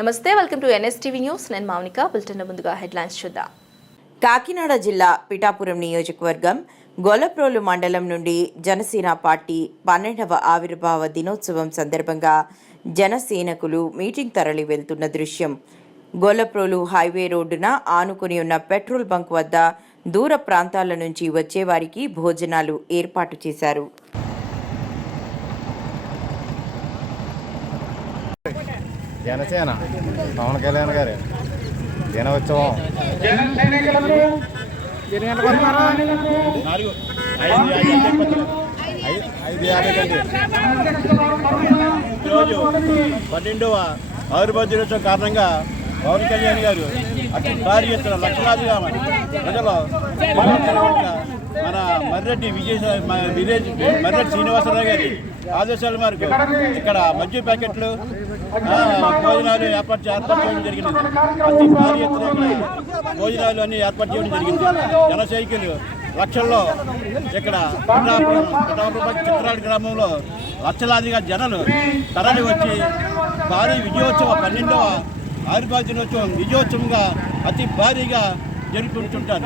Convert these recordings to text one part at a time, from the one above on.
నమస్తే, welcome to NSTV news. నేను Mounika. Bulletin ముందుగా హెడ్లైన్స్ చూద్దాం. కాకినాడ జిల్లా పిఠాపురం నియోజకవర్గం గొల్లప్రోలు మండలం నుండి జనసేన పార్టీ 12వ ఆవిర్భావ దినోత్సవం సందర్భంగా జనసేనకులు మీటింగ్ తరలి వెళ్తున్న దృశ్యం. గొల్లప్రోలు హైవే రోడ్డున ఆనుకుని ఉన్న పెట్రోల్ బంక్ వద్ద దూర ప్రాంతాల నుంచి వచ్చేవారికి భోజనాలు ఏర్పాటు చేశారు. జనసేన పవన్ కళ్యాణ్ గారు దినోత్సవం ఈరోజు 12వ ఆవిర్భావ దినోత్సవం కారణంగా పవన్ కళ్యాణ్ గారు అతి భారీ ఎత్తున లక్షలాదిగా ప్రజలు మన మర్రెడ్డి మర్రెడ్డి శ్రీనివాసరావు గారి ఆదేశాల మేరకు ఇక్కడ మద్య ప్యాకెట్లు భోజనాలు ఏర్పాటు చేయడం జరిగింది. అతి భారీ ఎత్తున భోజనాలు అన్ని ఏర్పాటు చేయడం జరిగింది. జన సైకిల్ లక్షల్లో ఇక్కడ చిత్రాల గ్రామంలో లక్షలాదిగా జనాలు తరలి వచ్చి భారీ విజయోత్సవ 12వ ఆవిర్భావ దినోత్సవం విజయోత్సవంగా అతి భారీగా జరుపుకుంటుంటారు.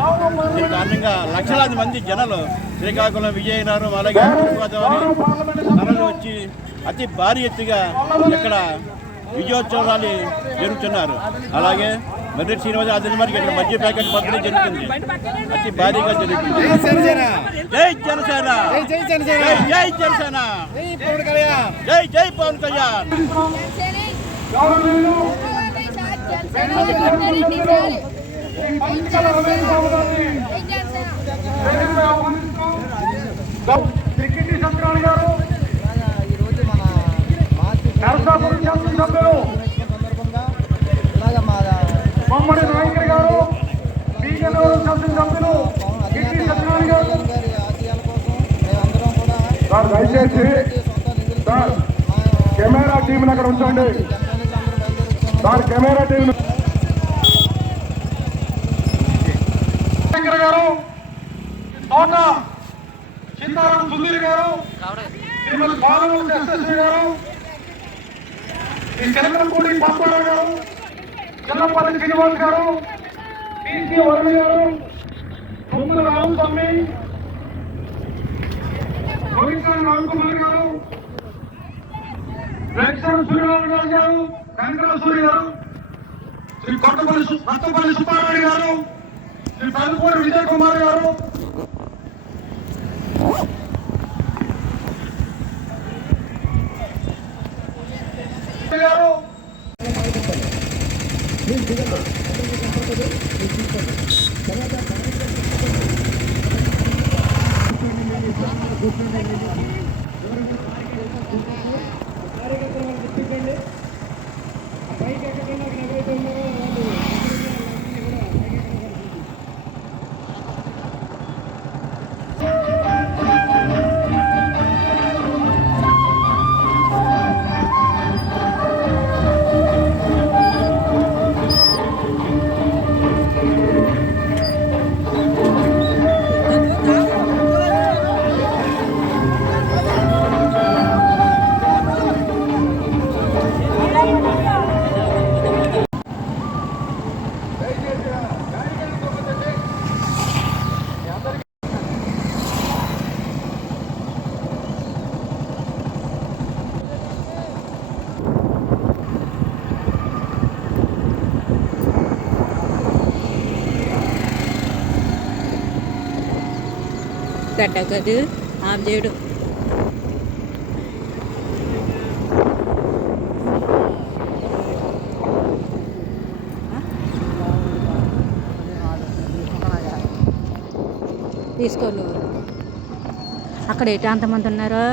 దీని కారణంగా లక్షలాది మంది జనాలు శ్రీకాకుళం, విజయనగరం, అలాగే తూర్పుగోదావరి తరలి వచ్చి అతి భారీ ఎత్తుగా ఇక్కడ విజయోత్సవాలు జరుగుతున్నారు. అలాగే మర్రెడ్డి శ్రీనివాస ఆధ్వర్యంలో ఇక్కడ మద్య ప్యాకెట్ పంపిణీ జరుగుతుంది. అతి భారీగా జరుగుతుంది. జై జనసేన, జై జనసేన, జై జై పవన్ కళ్యాణ్. మమ్మడి నాయకుడు గారు, బీజేపీ శాసనసభ్యులు సార్ దయచేసి సార్ కెమెరా టీంని అక్కడ ఉంచండి. సార్ కెమెరా టీం గారు, తోట సీతారాం సుందరి గారు, శ్రీమతి బాలవల్లి ఎస్ఎస్వి గారు, శ్రీ చంద్రపూడి పాపారావు గారు, చిన్నపల్లి శ్రీనివాస్ గారు, పిసి వరుణ్ గారు, బొమ్మల రామస్వామి, గోవిందాని రామకుమార్ గారు, వెంకటేశ్వర సూర్యనారాయణ గారు, వెంకట సూర్య గారు, శ్రీ కొత్తపల్లి సుబ్బారెడ్డి గారు, శ్రీ పదపూడి విజయ్ కుమార్ గారు, గడ్డగదు ఆఫ్ చేయడు. తీసుకో నువ్వు. అక్కడ ఏంటి అంతమంది ఉన్నారో.